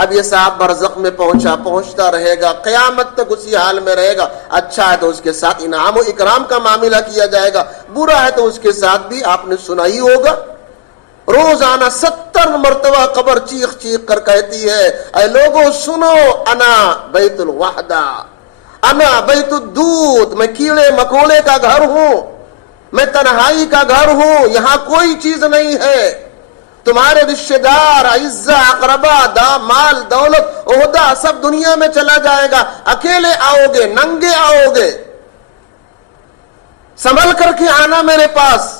اب یہ صاحب برزخ میں پہنچتا رہے گا، قیامت تک اسی حال میں رہے گا. اچھا ہے تو اس کے ساتھ انعام و اکرام کا معاملہ کیا جائے گا، برا ہے تو اس کے ساتھ بھی آپ نے سنا ہی ہوگا. روزانہ 70 مرتبہ قبر چیخ چیخ کر کہتی ہے اے لوگوں سنو، انا بیت الوحدہ، انا بیت الدود، میں کیڑے مکوڑے کا گھر ہوں، میں تنہائی کا گھر ہوں، یہاں کوئی چیز نہیں ہے. تمہارے رشتہ دار، اعزا، اقربا، مال دولت، عہدہ سب دنیا میں چلا جائے گا، اکیلے آؤ گے، ننگے آؤ گے، سنبھل کر کے آنا میرے پاس.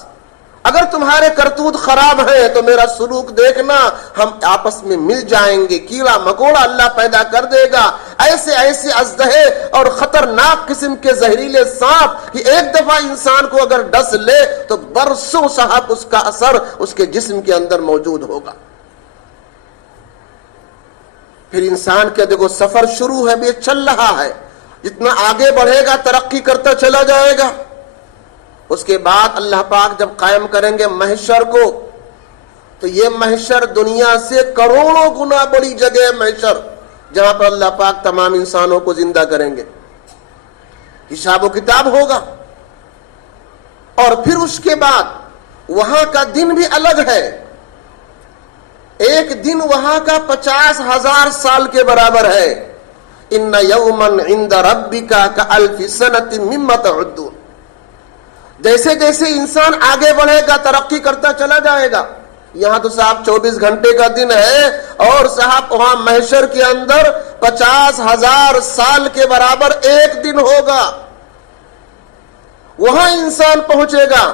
اگر تمہارے کرتوت خراب ہیں تو میرا سلوک دیکھنا، ہم آپس میں مل جائیں گے. کیڑا مکوڑا اللہ پیدا کر دے گا، ایسے ایسے ازدہے اور خطرناک قسم کے زہریلے سانپ کہ ایک دفعہ انسان کو اگر ڈس لے تو برسوں صاحب اس کا اثر اس کے جسم کے اندر موجود ہوگا. پھر انسان کا دیکھو سفر شروع ہے، بھی چل رہا ہے، جتنا آگے بڑھے گا ترقی کرتا چلا جائے گا. اس کے بعد اللہ پاک جب قائم کریں گے محشر کو، تو یہ محشر دنیا سے کروڑوں گنا بڑی جگہ ہے محشر، جہاں پر اللہ پاک تمام انسانوں کو زندہ کریں گے، حساب و کتاب ہوگا. اور پھر اس کے بعد وہاں کا دن بھی الگ ہے. ایک دن وہاں کا 50,000 سال کے برابر ہے. ان یوما عند ربک کالف سنۃ مما تعدون. جیسے جیسے انسان آگے بڑھے گا ترقی کرتا چلا جائے گا. یہاں تو صاحب 24 گھنٹے کا دن ہے، اور صاحب وہاں محشر کے اندر 50,000 سال کے برابر ایک دن ہوگا. وہاں انسان پہنچے گا.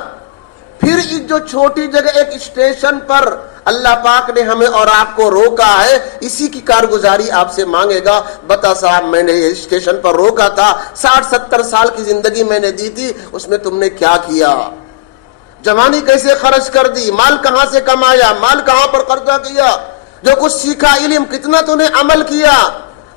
پھر جو چھوٹی جگہ ایک اسٹیشن پر اللہ پاک نے ہمیں اور آپ کو روکا ہے، اسی کی کارگزاری آپ سے مانگے گا. بتا صاحب میں نے یہ اسٹیشن پر روکا تھا، 60-70 سال کی زندگی میں نے دی تھی، اس میں تم نے کیا کیا؟ جوانی کیسے خرچ کر دی؟ مال کہاں سے کمایا؟ مال کہاں پر خرچہ کیا؟ جو کچھ سیکھا علم کتنا تو نے عمل کیا؟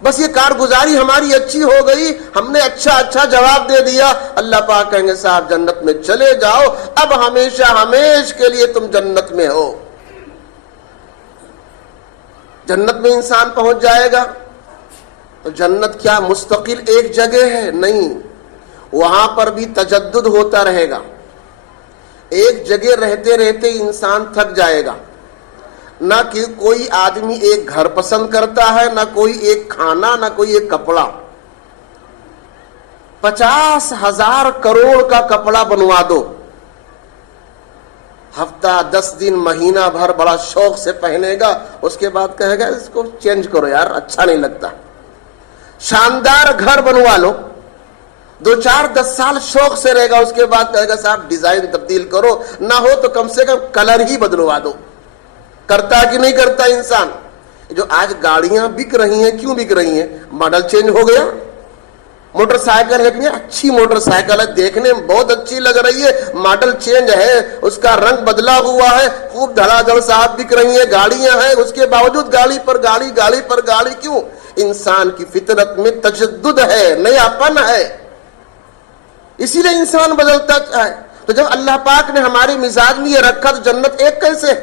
بس یہ کارگزاری ہماری اچھی ہو گئی، ہم نے اچھا جواب دے دیا. اللہ پاک کہیں گے صاحب جنت میں چلے جاؤ، اب ہمیشہ ہمیش کے لیے تم جنت میں ہو. جنت میں انسان پہنچ جائے گا. تو جنت کیا مستقل ایک جگہ ہے؟ نہیں، وہاں پر بھی تجدد ہوتا رہے گا. ایک جگہ رہتے رہتے انسان تھک جائے گا. نہ کہ کوئی آدمی ایک گھر پسند کرتا ہے، نہ کوئی ایک کھانا، نہ کوئی ایک کپڑا. 50,000 کروڑ کا کپڑا بنوا دو، ہفتہ 10 دن مہینہ بھر بڑا شوق سے پہنے گا، اس کے بعد کہے گا اس کو چینج کرو یار، اچھا نہیں لگتا. شاندار گھر بنوا لو، 2-4-10 سال شوق سے رہے گا، اس کے بعد کہے گا صاحب ڈیزائن تبدیل کرو، نہ ہو تو کم سے کم کلر ہی بدلوا دو. کرتا کہ نہیں کرتا انسان؟ جو آج گاڑیاں بک رہی ہیں، کیوں بک رہی ہیں؟ ماڈل چینج ہو گیا. موٹر سائیکل ہے، اچھی موٹر سائیکل ہے، دیکھنے میں بہت اچھی لگ رہی ہے، ماڈل چینج ہے، اس کا رنگ بدلا ہوا ہے، خوب دھڑا دھڑ صاحب بک رہی ہیں. گاڑیاں ہیں، اس کے باوجود گاڑی پر گاڑی، گاڑی پر گاڑی. کیوں؟ انسان کی فطرت میں تجدد ہے، نیا پن ہے، اسی لیے انسان بدلتا ہے. تو جب اللہ پاک نے ہماری مزاج میں یہ رکھا تو جنت ایک کیسے؟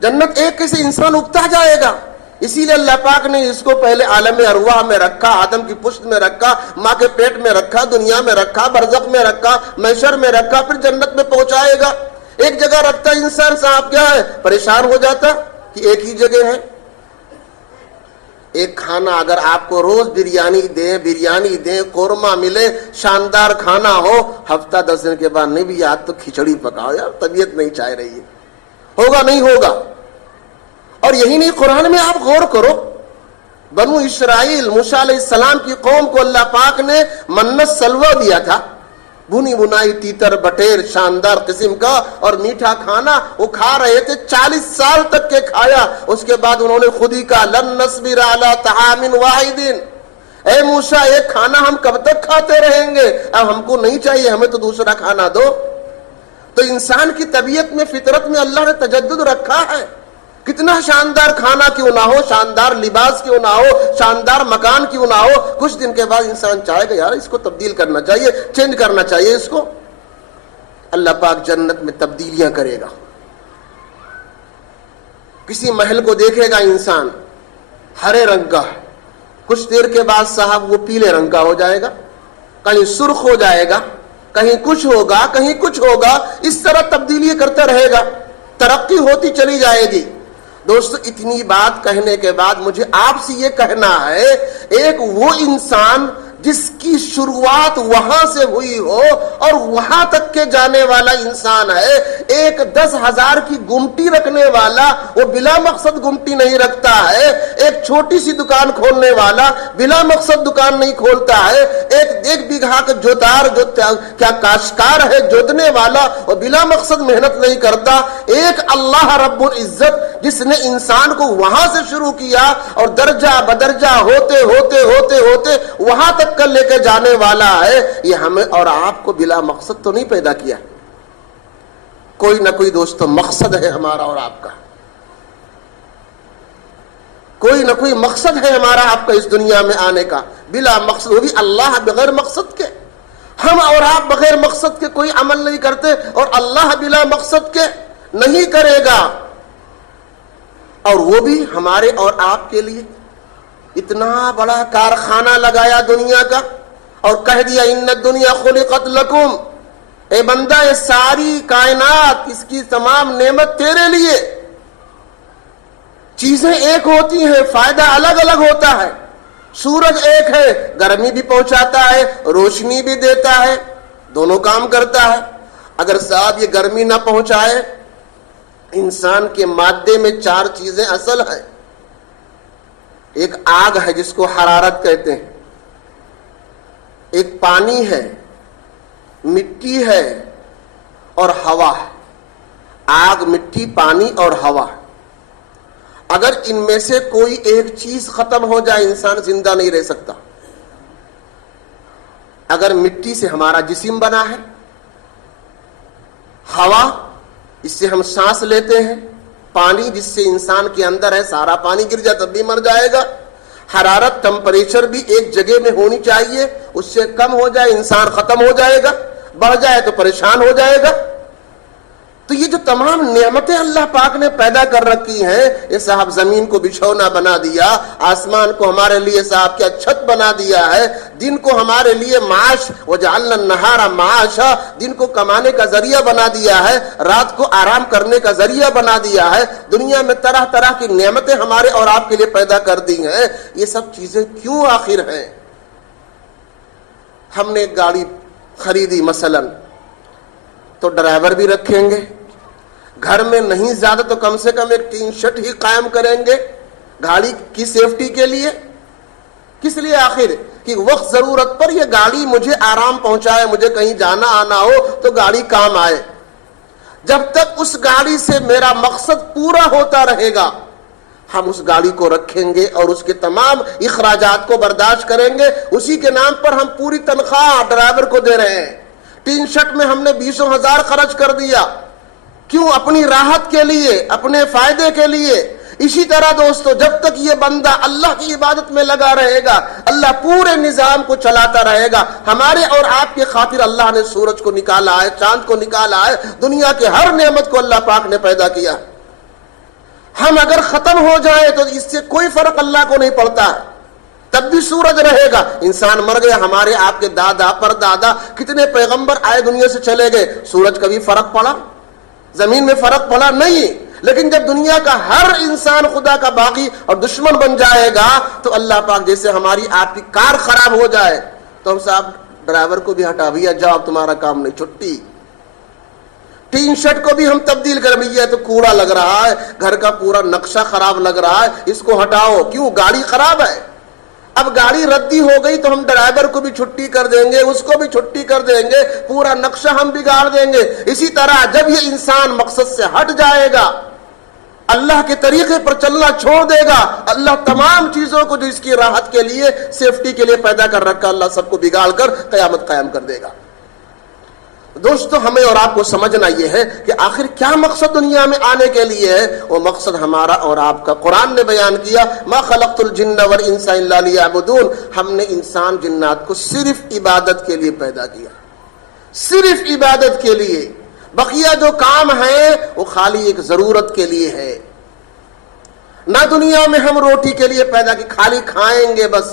جنت ایک کیسے؟ انسان اگتا جائے گا. اسی لیے اللہ پاک نے اس کو پہلے عالم ارواح میں رکھا، آدم کی پشت میں رکھا، ماں کے پیٹ میں رکھا، دنیا میں رکھا، برزخ میں رکھا، محشر میں رکھا، پھر جنت میں پہنچائے گا. ایک جگہ رکھتا انسان صاحب کیا ہے؟ پریشان ہو جاتا کہ ایک ہی جگہ ہے. ایک کھانا اگر آپ کو روز بریانی دیں، قورمہ ملے، شاندار کھانا ہو، ہفتہ 10 دن کے بعد نہیں بھی یاد تو کھچڑی پکاؤ یار، طبیعت نہیں چاہ رہی ہے، ہوگا نہیں ہوگا. اور یہی نہیں، قرآن میں آپ غور کرو، بنو اسرائیل موسیٰ علیہ السلام کی قوم کو اللہ پاک نے منت سلوہ دیا تھا، بنی بنائی تیتر بٹیر شاندار قسم کا اور میٹھا کھانا. وہ کھا رہے تھے، 40 سال تک کے کھایا. اس کے بعد انہوں نے خود ہی کہا لن نصبر علی طعام واحد، اے موسیٰ ایک کھانا ہم کب تک کھاتے رہیں گے؟ اب ہم کو نہیں چاہیے، ہمیں تو دوسرا کھانا دو. تو انسان کی طبیعت میں، فطرت میں اللہ نے تجدد رکھا ہے. کتنا شاندار کھانا کیوں نہ ہو، شاندار لباس کیوں نہ ہو، شاندار مکان کیوں نہ ہو، کچھ دن کے بعد انسان چاہے گا یار اس کو تبدیل کرنا چاہیے، چینج کرنا چاہیے اس کو. اللہ پاک جنت میں تبدیلیاں کرے گا. کسی محل کو دیکھے گا انسان ہرے رنگ کا، کچھ دیر کے بعد صاحب وہ پیلے رنگ کا ہو جائے گا، کہیں سرخ ہو جائے گا، کہیں کچھ ہوگا، کہیں کچھ ہوگا، اس طرح تبدیلی کرتا رہے گا، ترقی ہوتی چلی جائے گی۔ دوستو اتنی بات کہنے کے بعد مجھے آپ سے یہ کہنا ہے، ایک وہ انسان جس کی شروعات وہاں سے ہوئی ہو اور وہاں تک کے جانے والا انسان ہے، ایک 10,000 کی گمٹی رکھنے والا وہ بلا مقصد گمٹی نہیں رکھتا ہے، ایک چھوٹی سی دکان کھولنے والا بلا مقصد دکان نہیں کھولتا ہے، ایک بیگھا کا جوتار جو کیا کاشتکار ہے جوتنے والا وہ بلا مقصد محنت نہیں کرتا، ایک اللہ رب العزت جس نے انسان کو وہاں سے شروع کیا اور درجہ بدرجہ ہوتے ہوتے ہوتے ہوتے وہاں تک کر لے کے جانے والا ہے، یہ ہمیں اور آپ کو بلا مقصد تو نہیں پیدا کیا، کوئی نہ کوئی دوستو مقصد ہے ہمارا اور آپ کا، کوئی نہ کوئی مقصد ہے ہمارا آپ کا اس دنیا میں آنے کا، بلا مقصد، وہ بھی اللہ بغیر مقصد کے، ہم اور آپ بغیر مقصد کے کوئی عمل نہیں کرتے اور اللہ بلا مقصد کے نہیں کرے گا، اور وہ بھی ہمارے اور آپ کے لیے اتنا بڑا کارخانہ لگایا دنیا کا اور کہہ دیا ان الدنیا خلقت لکم، اے بندہ یہ ساری کائنات اس کی تمام نعمت تیرے لیے، چیزیں ایک ہوتی ہیں فائدہ الگ الگ ہوتا ہے، سورج ایک ہے گرمی بھی پہنچاتا ہے روشنی بھی دیتا ہے، دونوں کام کرتا ہے، اگر صاحب یہ گرمی نہ پہنچائے، انسان کے مادے میں 4 چیزیں اصل ہیں، ایک آگ ہے جس کو حرارت کہتے ہیں، ایک پانی ہے، مٹی ہے اور ہوا ہے، آگ مٹی پانی اور ہوا، اگر ان میں سے کوئی ایک چیز ختم ہو جائے انسان زندہ نہیں رہ سکتا، اگر مٹی سے ہمارا جسم بنا ہے، ہوا اس سے ہم سانس لیتے ہیں، پانی جس سے انسان کے اندر ہے سارا پانی گر جائے تب بھی مر جائے گا، حرارت ٹمپریچر بھی ایک جگہ میں ہونی چاہیے، اس سے کم ہو جائے انسان ختم ہو جائے گا، بڑھ جائے تو پریشان ہو جائے گا، تو یہ جو تمام نعمتیں اللہ پاک نے پیدا کر رکھی ہیں، یہ صاحب زمین کو بچھونا بنا دیا، آسمان کو ہمارے لیے صاحب کیا چھت بنا دیا ہے، دن کو ہمارے لیے معاش وجعلنا النہار معاشا، دن کو کمانے کا ذریعہ بنا دیا ہے، رات کو آرام کرنے کا ذریعہ بنا دیا ہے، دنیا میں طرح طرح کی نعمتیں ہمارے اور آپ کے لیے پیدا کر دی ہیں، یہ سب چیزیں کیوں آخر ہیں؟ ہم نے ایک گاڑی خریدی مثلاً تو ڈرائیور بھی رکھیں گے، گھر میں نہیں زیادہ تو کم سے کم ایک ٹین شیڈ ہی قائم کریں گے گاڑی کی سیفٹی کے لیے، کس لیے آخر؟ کہ وقت ضرورت پر یہ گاڑی مجھے آرام پہنچائے، مجھے کہیں جانا آنا ہو تو گاڑی کام آئے، جب تک اس گاڑی سے میرا مقصد پورا ہوتا رہے گا ہم اس گاڑی کو رکھیں گے اور اس کے تمام اخراجات کو برداشت کریں گے، اسی کے نام پر ہم پوری تنخواہ ڈرائیور کو دے رہے ہیں، ٹین شرٹ میں ہم نے 20,000 خرچ کر دیا، کیوں؟ اپنی راحت کے لیے، اپنے فائدے کے لیے۔ اسی طرح دوستو جب تک یہ بندہ اللہ کی عبادت میں لگا رہے گا اللہ پورے نظام کو چلاتا رہے گا، ہمارے اور آپ کی خاطر اللہ نے سورج کو نکالا ہے، چاند کو نکالا ہے، دنیا کے ہر نعمت کو اللہ پاک نے پیدا کیا، ہم اگر ختم ہو جائیں تو اس سے کوئی فرق اللہ کو نہیں پڑتا ہے، تب بھی سورج رہے گا، انسان مر گیا، ہمارے آپ کے دادا پر دادا کتنے پیغمبر آئے دنیا سے چلے گئے، سورج کبھی فرق پڑا؟ زمین میں فرق پڑا نہیں، لیکن جب دنیا کا ہر انسان خدا کا باغی اور دشمن بن جائے گا تو اللہ پاک جیسے ہماری آپ کی کار خراب ہو جائے تو ہم صاحب ڈرائیور کو بھی ہٹا بھیا جاؤ تمہارا کام نہیں، چھٹی، ٹین شرٹ کو بھی ہم تبدیل کر بھیا تو کوڑا لگ رہا ہے، گھر کا پورا نقشہ خراب لگ رہا ہے، اس کو ہٹاؤ، کیوں؟ گاڑی خراب ہے، اب گاڑی ردی ہو گئی تو ہم ڈرائیور کو بھی چھٹی کر دیں گے، اس کو بھی چھٹی کر دیں گے، پورا نقشہ ہم بگاڑ دیں گے۔ اسی طرح جب یہ انسان مقصد سے ہٹ جائے گا، اللہ کے طریقے پر چلنا چھوڑ دے گا، اللہ تمام چیزوں کو جو اس کی راحت کے لیے سیفٹی کے لیے پیدا کر رکھا اللہ سب کو بگاڑ کر قیامت قائم کر دے گا۔ دوستو ہمیں اور آپ کو سمجھنا یہ ہے کہ آخر کیا مقصد دنیا میں آنے کے لیے ہے، وہ مقصد ہمارا اور آپ کا قرآن نے بیان کیا، ما خلقت الجن والانس الا لیعبدون، ہم نے انسان جنات کو صرف عبادت کے لیے پیدا کیا، صرف عبادت کے لیے، بقیہ جو کام ہے وہ خالی ایک ضرورت کے لیے ہے، نہ دنیا میں ہم روٹی کے لیے پیدا کی خالی کھائیں گے بس،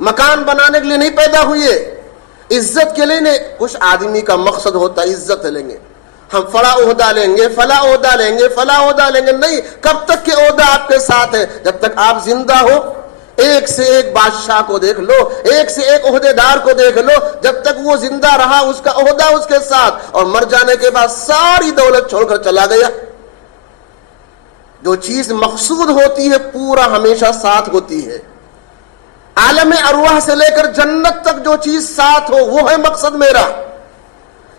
مکان بنانے کے لیے نہیں پیدا ہوئے، عزت کے لیے نہیں. کچھ آدمی کا مقصد ہوتا ہے عزت لیں گے، ہم فلاں عہدہ لیں گے، فلاں عہدہ لیں گے، فلاں عہدہ لیں گے. نہیں، کب تک کہ عہدہ آپ کے ساتھ ہے؟ جب تک آپ زندہ ہو. ایک سے ایک بادشاہ کو دیکھ لو، ایک سے ایک عہدیدار کو دیکھ لو، جب تک وہ زندہ رہا اس کا عہدہ اس کے ساتھ، اور مر جانے کے بعد ساری دولت چھوڑ کر چلا گیا. جو چیز مقصود ہوتی ہے پورا ہمیشہ ساتھ ہوتی ہے. عالم ارواح سے لے کر جنت تک جو چیز ساتھ ہو وہ ہے مقصد میرا.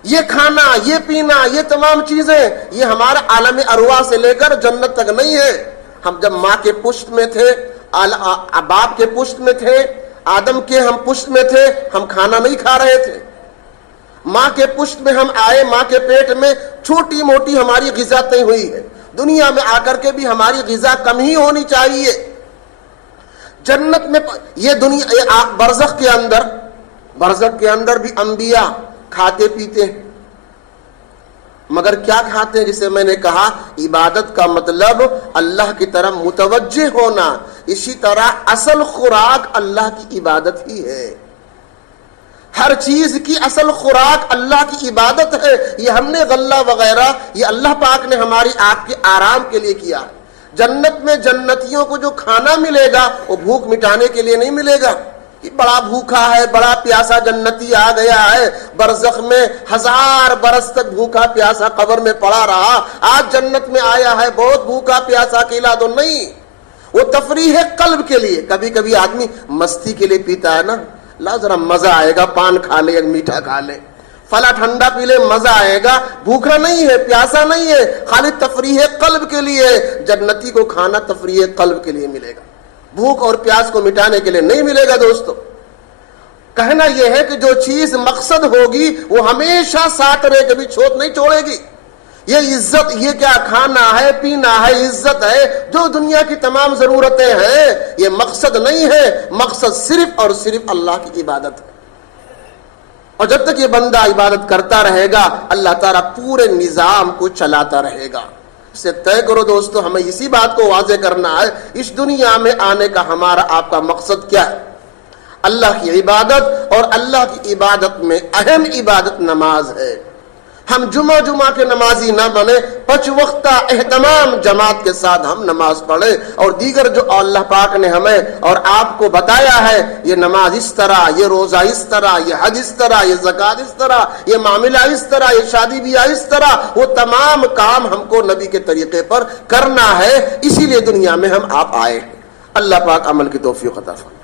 یہ کھانا، یہ پینا، یہ تمام چیزیں یہ ہمارا عالم ارواح سے لے کر جنت تک نہیں ہے. ہم جب ماں کے پشت میں تھے، باپ کے پشت میں تھے، آدم کے ہم پشت میں تھے، ہم کھانا نہیں کھا رہے تھے. ماں کے پشت میں ہم آئے، ماں کے پیٹ میں چھوٹی موٹی ہماری غذا طے ہوئی ہے. دنیا میں آ کر کے بھی ہماری غذا کم ہی ہونی چاہیے. جنت میں یہ دنیا برزخ کے اندر بھی انبیاء کھاتے پیتے ہیں، مگر کیا کھاتے ہیں؟ جسے میں نے کہا عبادت کا مطلب اللہ کی طرف متوجہ ہونا. اسی طرح اصل خوراک اللہ کی عبادت ہی ہے. ہر چیز کی اصل خوراک اللہ کی عبادت ہے. یہ ہم نے غلہ وغیرہ یہ اللہ پاک نے ہماری آپ کے آرام کے لیے کیا. جنت میں جنتیوں کو جو کھانا ملے گا وہ بھوک مٹانے کے لیے نہیں ملے گا کہ بڑا بھوکا ہے، بڑا پیاسا جنتی آ گیا ہے، برزخ میں 1000 برس تک بھوکا پیاسا قبر میں پڑا رہا، آج جنت میں آیا ہے بہت بھوکا پیاسا، کھلا دو. نہیں، وہ تفریح ہے قلب کے لیے. کبھی کبھی آدمی مستی کے لیے پیتا ہے نا، لا ذرا مزہ آئے گا، پان کھا لے، میٹھا کھا لے، فلا ٹھنڈا پی لے، مزہ آئے گا. بھوکا نہیں ہے، پیاسا نہیں ہے، خالی تفریح قلب کے لیے. جنتی کو کھانا تفریح قلب کے لیے ملے گا، بھوک اور پیاس کو مٹانے کے لیے نہیں ملے گا. دوستو، کہنا یہ ہے کہ جو چیز مقصد ہوگی وہ ہمیشہ ساتھ رہے، کبھی چھوٹ نہیں چھوڑے گی. یہ عزت، یہ کیا کھانا ہے، پینا ہے، عزت ہے، جو دنیا کی تمام ضرورتیں ہیں، یہ مقصد نہیں ہے. مقصد صرف اور صرف اللہ کی عبادت ہے. اور جب تک یہ بندہ عبادت کرتا رہے گا اللہ تعالیٰ پورے نظام کو چلاتا رہے گا. اسے طے کرو دوستو، ہمیں اسی بات کو واضح کرنا ہے، اس دنیا میں آنے کا ہمارا آپ کا مقصد کیا ہے؟ اللہ کی عبادت، اور اللہ کی عبادت میں اہم عبادت نماز ہے. ہم جمعہ کے نمازی نہ بنے، 5 وقتہ اہتمام جماعت کے ساتھ ہم نماز پڑھیں، اور دیگر جو اللہ پاک نے ہمیں اور آپ کو بتایا ہے، یہ نماز اس طرح، یہ روزہ اس طرح، یہ حج اس طرح، یہ زکوٰۃ اس طرح، یہ معاملہ اس طرح، یہ شادی بیاہ اس طرح، وہ تمام کام ہم کو نبی کے طریقے پر کرنا ہے. اسی لیے دنیا میں ہم آپ آئے ہیں. اللہ پاک عمل کی توفیق عطا فرمائے.